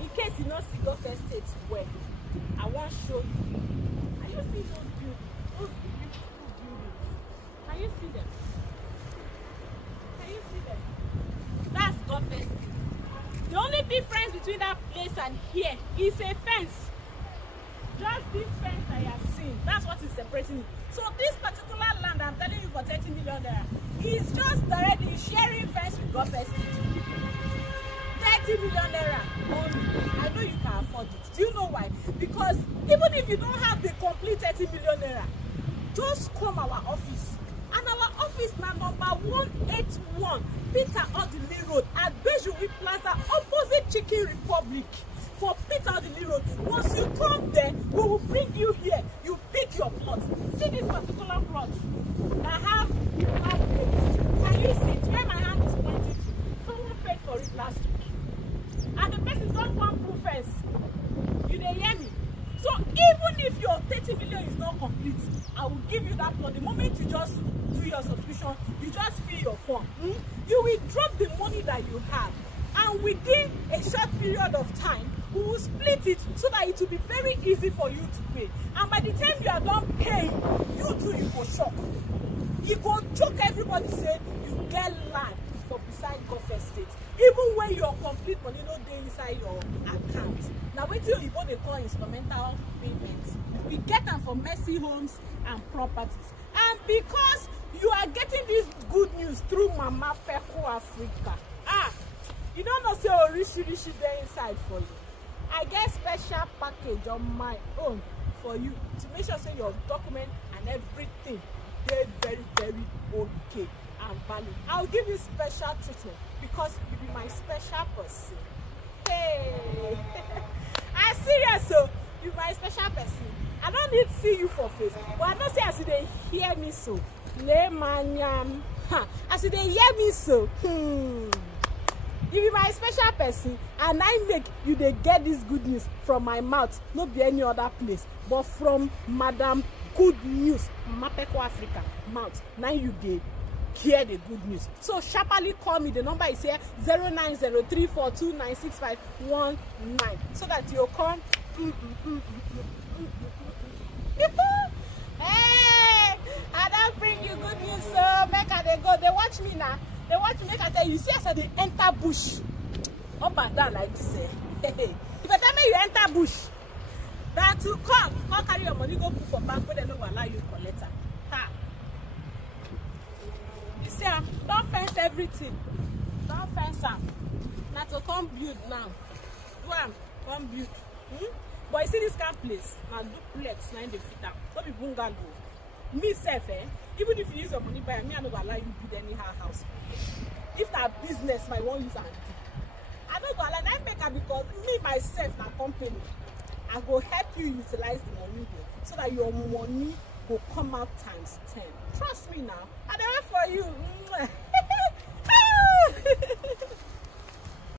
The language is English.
In case you don't see Gulf Estate well, I want to show you. Can you see those buildings? Those beautiful buildings. Can you see them? Can you see them? That's Gulf Estate. The only difference between that place and here is a fence. Just this fence that you have seen, that's what is separating it. So this particular land I'm telling you for 30 million naira is just directly sharing fence with Gulf Estate. 30 million naira only. I know you can afford it. Do you know why? Because even if you don't have the complete 30 million naira, just come our office. And our office now number 181 Peter Odili Road at Bejuwi Plaza opposite Chicken Republic. For Peter Odili Road. Once you come there, we will bring you here. You pick your plot. See this particular plot. I have plates. Can you see it? Where my hand is pointing to? Someone paid for it last week. And the person don't want proof fence. You dey hear me? So even if your 30 million is not complete, I will give you that plot. The moment you just do your subscription, you just fill your form. You will drop the money that you have. And within a short period of time, we will split it so that it will be very easy for you to pay. And by the time you are done paying, you too, you go shock. You go choke everybody say you get land for beside Gulf Estate. Even when your complete money no dey inside your account. Now wait till you go they call instrumental payments. We get them for Mercy Homes and Properties. And because you are getting this good news through Mama Pekle Africa. You don't know say rishi there inside for you. I get special package on my own for you to make sure say your document and everything they're very, very okay and valid. I'll give you special treatment because you be my special person. Hey, I'm serious, so you my special person. I don't need to see you for face, but I don't say as they hear me so. As they hear me so. You be my special person, and I make you they get this good news from my mouth, not be any other place, but from Madam Good News, Mama Pekle Africa mouth. Now you they hear the good news. So sharply call me. The number is here 090342965119, so that you'll come. Hey, I don't bring you good news, so make her they go. They watch me now. They want to make I tell you, see as they enter bush up and down like this. If I tell me you enter bush, that to come carry your money, go put for bank, but they don't allow you to collect her. You see, don't fence everything. Don't fence them. Now to come build now. Do come build. But you see this kind of place, now duplex, now in the fit out. Don't be bungalow. Me self, even if you use your money buy me, I don't allow you build anyhow house. If that business my one use and do, I don't go allow that make her because me myself na company. I go help you utilize the money so that your money will come out times 10. Trust me now. I don't wait for you.